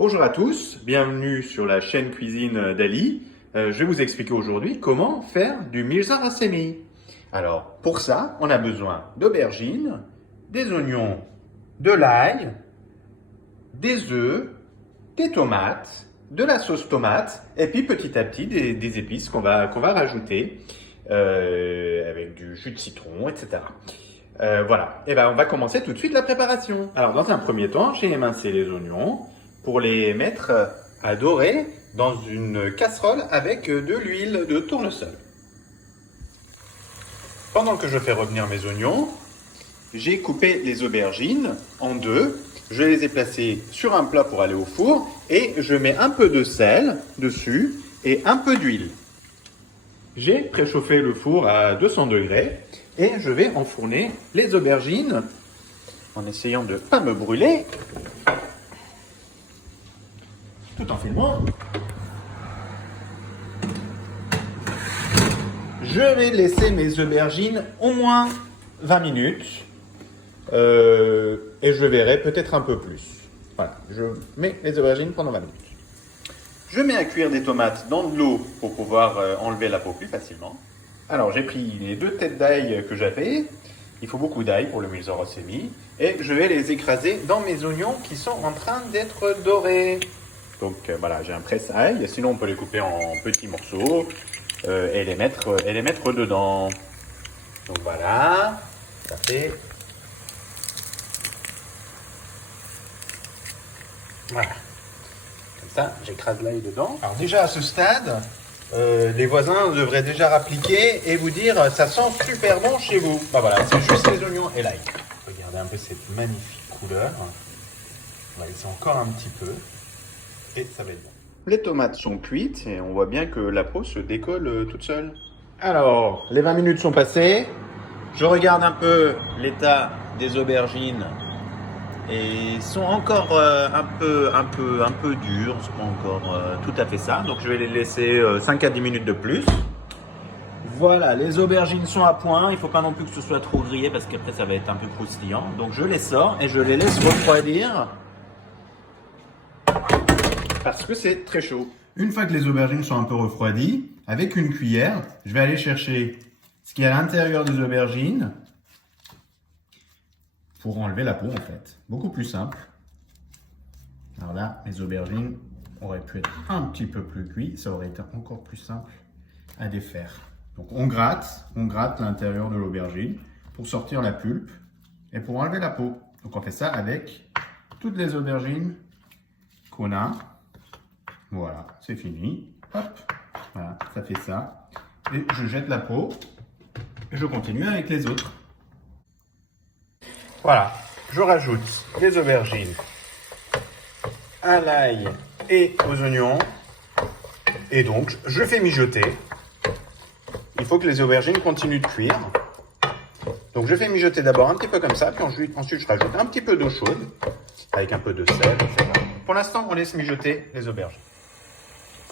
Bonjour à tous, bienvenue sur la chaîne cuisine d'Ali. Je vais vous expliquer aujourd'hui comment faire du mirza rasemi. Alors pour ça, on a besoin d'aubergines, des oignons, de l'ail, des œufs, des tomates, de la sauce tomate et puis petit à petit des épices qu'on va rajouter avec du jus de citron, etc. Voilà, et ben on va commencer tout de suite la préparation. Alors dans un premier temps, j'ai émincé les oignons pour les mettre à dorer dans une casserole avec de l'huile de tournesol. Pendant que je fais revenir mes oignons, j'ai coupé les aubergines en deux. Je les ai placées sur un plat pour aller au four et je mets un peu de sel dessus et un peu d'huile. J'ai préchauffé le four à 200 degrés et je vais enfourner les aubergines en essayant de ne pas me brûler tout en filmant. Je vais laisser mes aubergines au moins 20 minutes et je verrai peut-être un peu plus. Voilà, je mets les aubergines pendant 20 minutes. Je mets à cuire des tomates dans de l'eau pour pouvoir enlever la peau plus facilement. Alors j'ai pris les 2 têtes d'ail que j'avais. Il faut beaucoup d'ail pour le mirza rasemi. Et je vais les écraser dans mes oignons qui sont en train d'être dorés. Donc voilà, j'ai un presse-ail. Sinon on peut les couper en petits morceaux et les mettre dedans. Donc voilà, ça fait... Voilà. Comme ça, j'écrase l'ail dedans. Alors déjà à ce stade, les voisins devraient déjà rappliquer et vous dire ça sent super bon chez vous. Bah voilà, c'est juste les oignons et l'ail. Regardez un peu cette magnifique couleur. On va laisser encore un petit peu et ça va être bon. Les tomates sont cuites et on voit bien que la peau se décolle toute seule. Alors, les 20 minutes sont passées. Je regarde un peu l'état des aubergines. Et ils sont encore un peu durs, c'est pas encore tout à fait ça. Donc je vais les laisser 5 à 10 minutes de plus. Voilà, les aubergines sont à point. Il ne faut pas non plus que ce soit trop grillé parce qu'après ça va être un peu croustillant. Donc je les sors et je les laisse refroidir parce que c'est très chaud. Une fois que les aubergines sont un peu refroidies, avec une cuillère, je vais aller chercher ce qu'il y a à l'intérieur des aubergines pour enlever la peau en fait. Beaucoup plus simple. Alors là, les aubergines auraient pu être un petit peu plus cuites, ça aurait été encore plus simple à défaire. Donc on gratte l'intérieur de l'aubergine pour sortir la pulpe et pour enlever la peau. Donc on fait ça avec toutes les aubergines qu'on a. Voilà, c'est fini. Hop, voilà, ça fait ça. Et je jette la peau et je continue avec les autres. Voilà, je rajoute les aubergines à l'ail et aux oignons. Et donc, je fais mijoter. Il faut que les aubergines continuent de cuire. Donc, je fais mijoter d'abord un petit peu comme ça, puis ensuite je rajoute un petit peu d'eau chaude, avec un peu de sel, etc. Pour l'instant, on laisse mijoter les aubergines.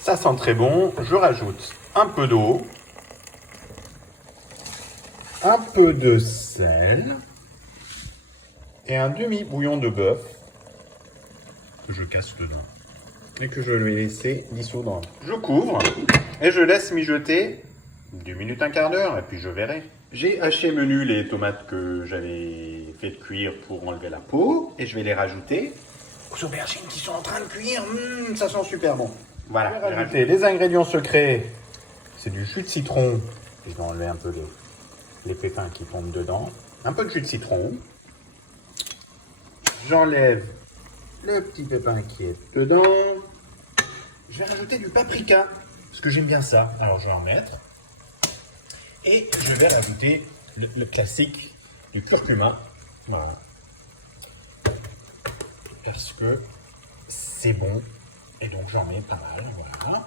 Ça sent très bon. Je rajoute un peu d'eau, un peu de sel, et un demi-bouillon de bœuf que je casse dedans et que je vais laisser dissoudre. Je couvre et je laisse mijoter 2 minutes, un quart d'heure et puis je verrai. J'ai haché menu les tomates que j'avais fait cuire pour enlever la peau et je vais les rajouter aux aubergines qui sont en train de cuire. Ça sent super bon. Voilà, je vais rajouter les ingrédients secrets. C'est du jus de citron. Je vais enlever un peu les pépins qui tombent dedans. Un peu de jus de citron. J'enlève le petit pépin qui est dedans. Je vais rajouter du paprika, parce que j'aime bien ça. Alors je vais en mettre. Et je vais rajouter le classique du curcuma. Voilà. Parce que c'est bon. Et donc j'en mets pas mal. Voilà.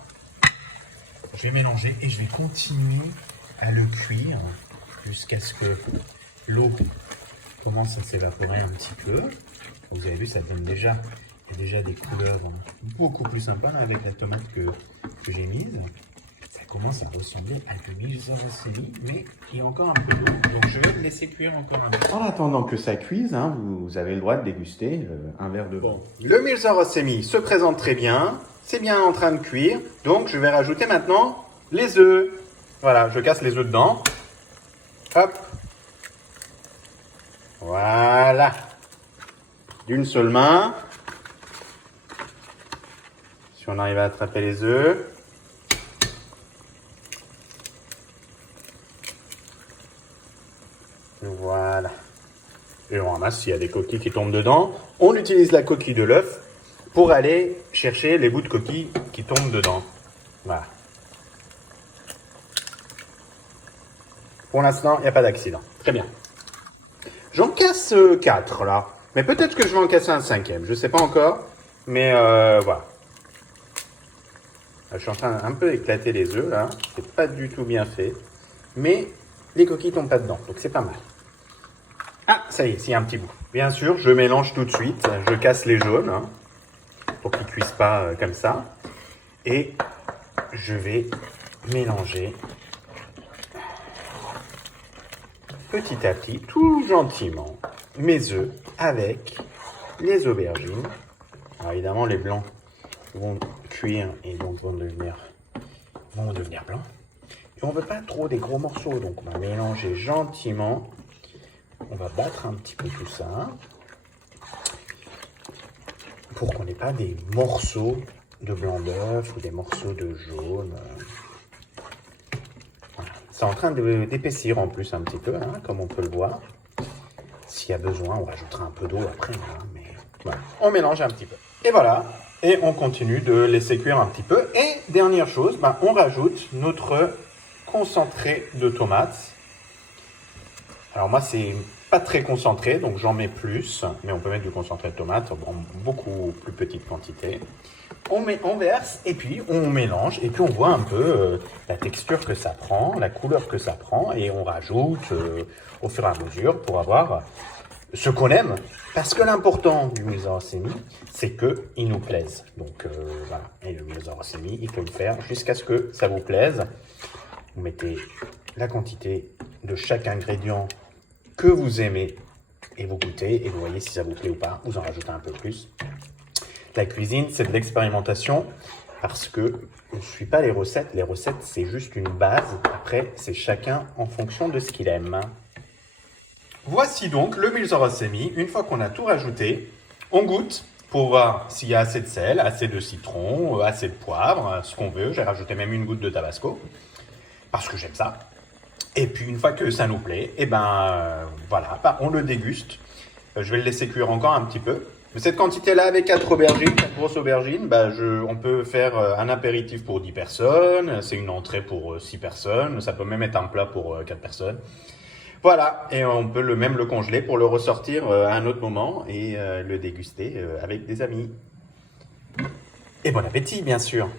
Je vais mélanger et je vais continuer à le cuire jusqu'à ce que l'eau commence à s'évaporer un petit peu. Vous avez vu, ça donne déjà, il y a déjà des couleurs beaucoup plus sympas là, avec la tomate que j'ai mise. Ça commence à ressembler à du miso-semi, mais il y a encore un peu d'eau, donc je vais le laisser cuire encore un peu. En attendant que ça cuise, hein, vous avez le droit de déguster un verre de vin. Bon, le miso-semi se présente très bien, c'est bien en train de cuire, donc je vais rajouter maintenant les œufs. Voilà, je casse les œufs dedans. Hop. Voilà. D'une seule main. Si on arrive à attraper les œufs. Voilà. Et on ramasse s'il y a des coquilles qui tombent dedans. On utilise la coquille de l'œuf pour aller chercher les bouts de coquilles qui tombent dedans. Voilà. Pour l'instant, il n'y a pas d'accident. Très bien. J'en casse 4 là. Mais peut-être que je vais en casser un 5e. Je ne sais pas encore. Mais voilà. Je suis en train d'un peu éclater les œufs là. C'est pas du tout bien fait. Mais les coquilles tombent pas dedans. Donc c'est pas mal. Ah, ça y est, s'il y a un petit bout. Bien sûr, je mélange tout de suite. Je casse les jaunes. Hein, pour qu'ils ne cuisent pas comme ça. Et je vais mélanger petit à petit, tout gentiment, mes œufs avec les aubergines. Alors évidemment, les blancs vont cuire et donc vont devenir blancs. Et on ne veut pas trop des gros morceaux, donc on va mélanger gentiment. On va battre un petit peu tout ça pour qu'on n'ait pas des morceaux de blanc d'œuf ou des morceaux de jaune. C'est en train d'épaissir en plus un petit peu, hein, comme on peut le voir. S'il y a besoin, on rajoutera un peu d'eau après. Hein, mais voilà. On mélange un petit peu. Et voilà. Et on continue de laisser cuire un petit peu. Et dernière chose, on rajoute notre concentré de tomates. Alors moi, c'est pas très concentré, donc j'en mets plus. Mais on peut mettre du concentré de tomates en beaucoup plus petite quantité. On verse et puis on mélange et puis on voit un peu la texture que ça prend, la couleur que ça prend et on rajoute au fur et à mesure pour avoir ce qu'on aime. Parce que l'important du miso-semi, c'est qu'il nous plaise. Donc voilà, et le miso-semi, il faut le faire jusqu'à ce que ça vous plaise. Vous mettez la quantité de chaque ingrédient que vous aimez et vous goûtez et vous voyez si ça vous plaît ou pas. Vous en rajoutez un peu plus. La cuisine, c'est de l'expérimentation parce que je ne suis pas les recettes. Les recettes, c'est juste une base. Après, c'est chacun en fonction de ce qu'il aime. Voici donc le miso-semi. Une fois qu'on a tout rajouté, on goûte pour voir s'il y a assez de sel, assez de citron, assez de poivre, ce qu'on veut. J'ai rajouté même une goutte de tabasco parce que j'aime ça. Et puis, une fois que ça nous plaît, voilà, on le déguste. Je vais le laisser cuire encore un petit peu. Cette quantité-là, avec 4 aubergines, 4 grosses aubergines, on peut faire un apéritif pour 10 personnes. C'est une entrée pour 6 personnes. Ça peut même être un plat pour 4 personnes. Voilà, et on peut même le congeler pour le ressortir à un autre moment et le déguster avec des amis. Et bon appétit, bien sûr!